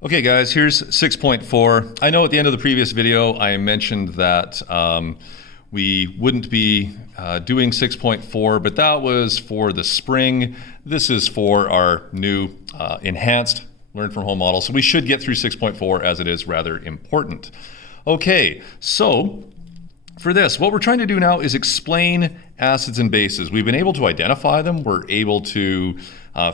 Okay guys, here's 6.4. I know at the end of the previous video I mentioned that we wouldn't be doing 6.4, but that was for the spring. This is for our new enhanced Learn from Home model. So we should get through 6.4 as it is rather important. Okay, so for this, what we're trying to do now is explain acids and bases. We've been able to identify them. We're able to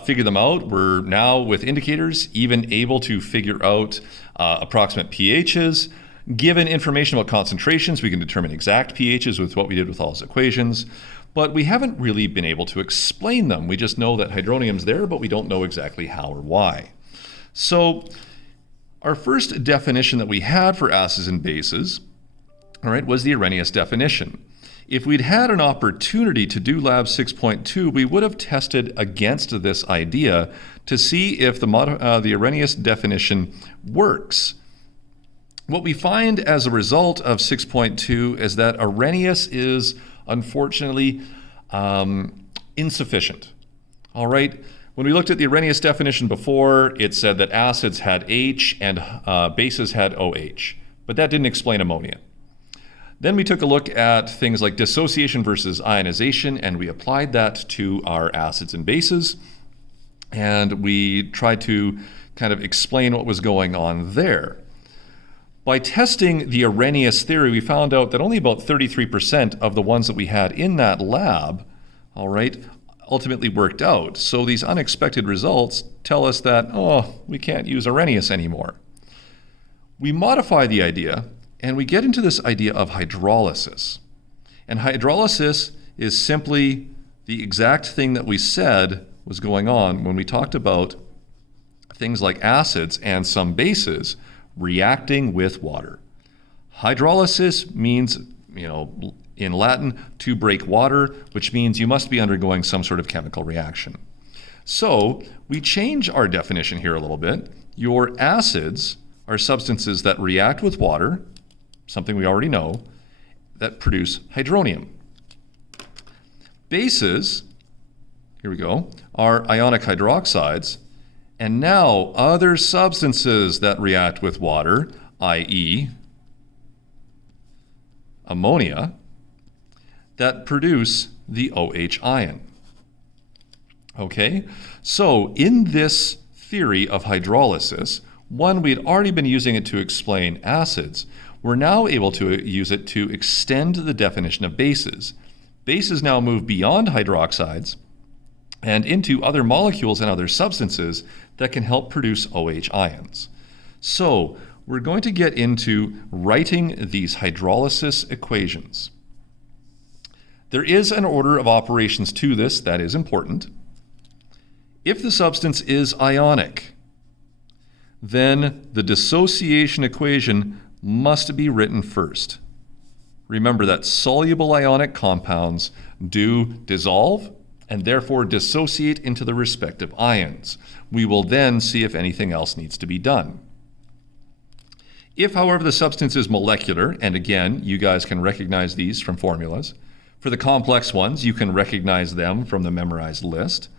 figure them out. We're now, with indicators, even able to figure out approximate pHs. Given information about concentrations, we can determine exact pHs with what we did with all those equations. But we haven't really been able to explain them. We just know that hydronium's there, but we don't know exactly how or why. So our first definition that we had for acids and bases, all right, was the Arrhenius definition. If we'd had an opportunity to do Lab 6.2, we would have tested against this idea to see if the Arrhenius definition works. What we find as a result of 6.2 is that Arrhenius is unfortunately insufficient. All right, when we looked at the Arrhenius definition before, it said that acids had H and bases had OH, but that didn't explain ammonia. Then we took a look at things like dissociation versus ionization, and we applied that to our acids and bases. And we tried to kind of explain what was going on there. By testing the Arrhenius theory, we found out that only about 33% of the ones that we had in that lab, all right, ultimately worked out. So these unexpected results tell us that, oh, we can't use Arrhenius anymore. We modify the idea, and we get into this idea of hydrolysis. And hydrolysis is simply the exact thing that we said was going on when we talked about things like acids and some bases reacting with water. Hydrolysis means, in Latin, to break water, which means you must be undergoing some sort of chemical reaction. So we change our definition here a little bit. Your acids are substances that react with water, something we already know, that produce hydronium. Bases, here we go, are ionic hydroxides, and now other substances that react with water, i.e. ammonia, that produce the OH ion. Okay, so in this theory of hydrolysis, one, we'd already been using it to explain acids. We're now able to use it to extend the definition of bases. Bases now move beyond hydroxides and into other molecules and other substances that can help produce OH ions. So we're going to get into writing these hydrolysis equations. There is an order of operations to this that is important. If the substance is ionic, then the dissociation equation must be written first. Remember that soluble ionic compounds do dissolve and therefore dissociate into the respective ions. We will then see if anything else needs to be done. If, however, the substance is molecular, and again, you guys can recognize these from formulas. For the complex ones, you can recognize them from the memorized list.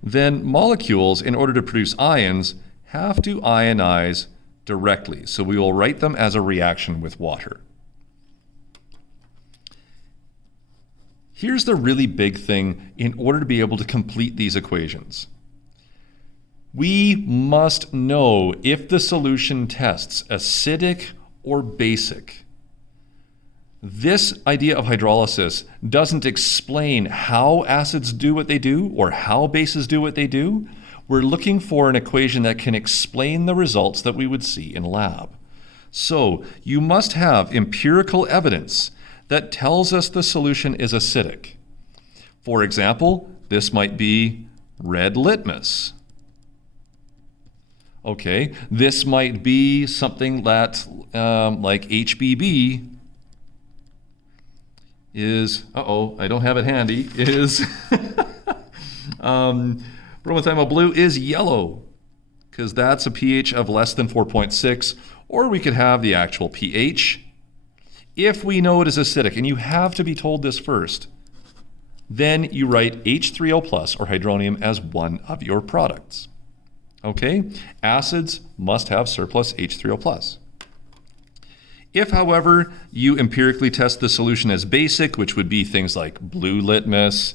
Then molecules, in order to produce ions, have to ionize directly. So we will write them as a reaction with water. Here's the really big thing in order to be able to complete these equations. We must know if the solution tests acidic or basic. This idea of hydrolysis doesn't explain how acids do what they do or how bases do what they do. We're looking for an equation that can explain the results that we would see in lab. So you must have empirical evidence that tells us the solution is acidic. For example, this might be red litmus. Okay, this might be something that, like HBB, is, I don't have it handy, is bromothymol blue is yellow, because that's a pH of less than 4.6, or we could have the actual pH. If we know it is acidic, and you have to be told this first, then you write H3O plus or hydronium as one of your products. Okay, acids must have surplus H3O+. If, however, you empirically test the solution as basic, which would be things like blue litmus,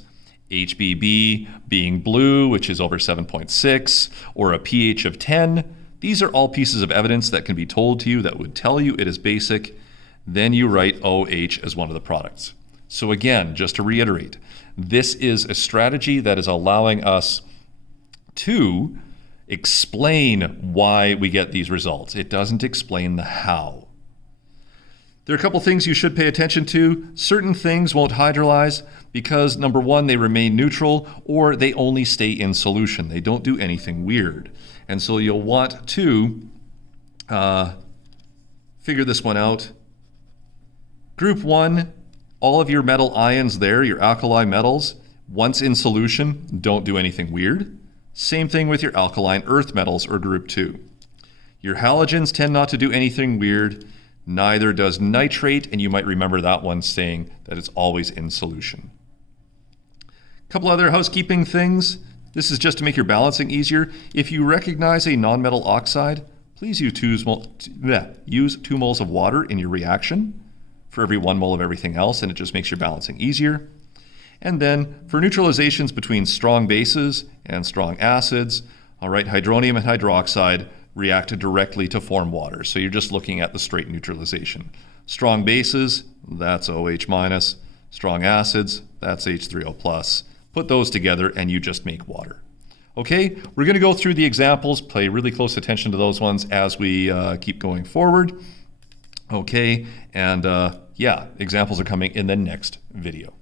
HBB being blue, which is over 7.6, or a pH of 10, these are all pieces of evidence that can be told to you that would tell you it is basic. Then you write OH as one of the products. So again, just to reiterate, this is a strategy that is allowing us to explain why we get these results. It doesn't explain the how. There are a couple things you should pay attention to. Certain things won't hydrolyze because, number one, they remain neutral, or they only stay in solution. They don't do anything weird. And so you'll want to figure this one out. Group 1, all of your metal ions there, your alkali metals, once in solution, don't do anything weird. Same thing with your alkaline earth metals, or group 2. Your halogens tend not to do anything weird. Neither does nitrate, and you might remember that one saying that it's always in solution. A couple other housekeeping things. This is just to make your balancing easier. If you recognize a nonmetal oxide, please use 2 moles of water in your reaction for every 1 mole of everything else, and it just makes your balancing easier. And then for neutralizations between strong bases and strong acids, all right, hydronium and hydroxide react directly to form water. So you're just looking at the straight neutralization. Strong bases, that's OH minus. Strong acids, that's H3O plus. Put those together and you just make water. Okay, we're going to go through the examples, pay really close attention to those ones as we keep going forward. Okay, and yeah, examples are coming in the next video.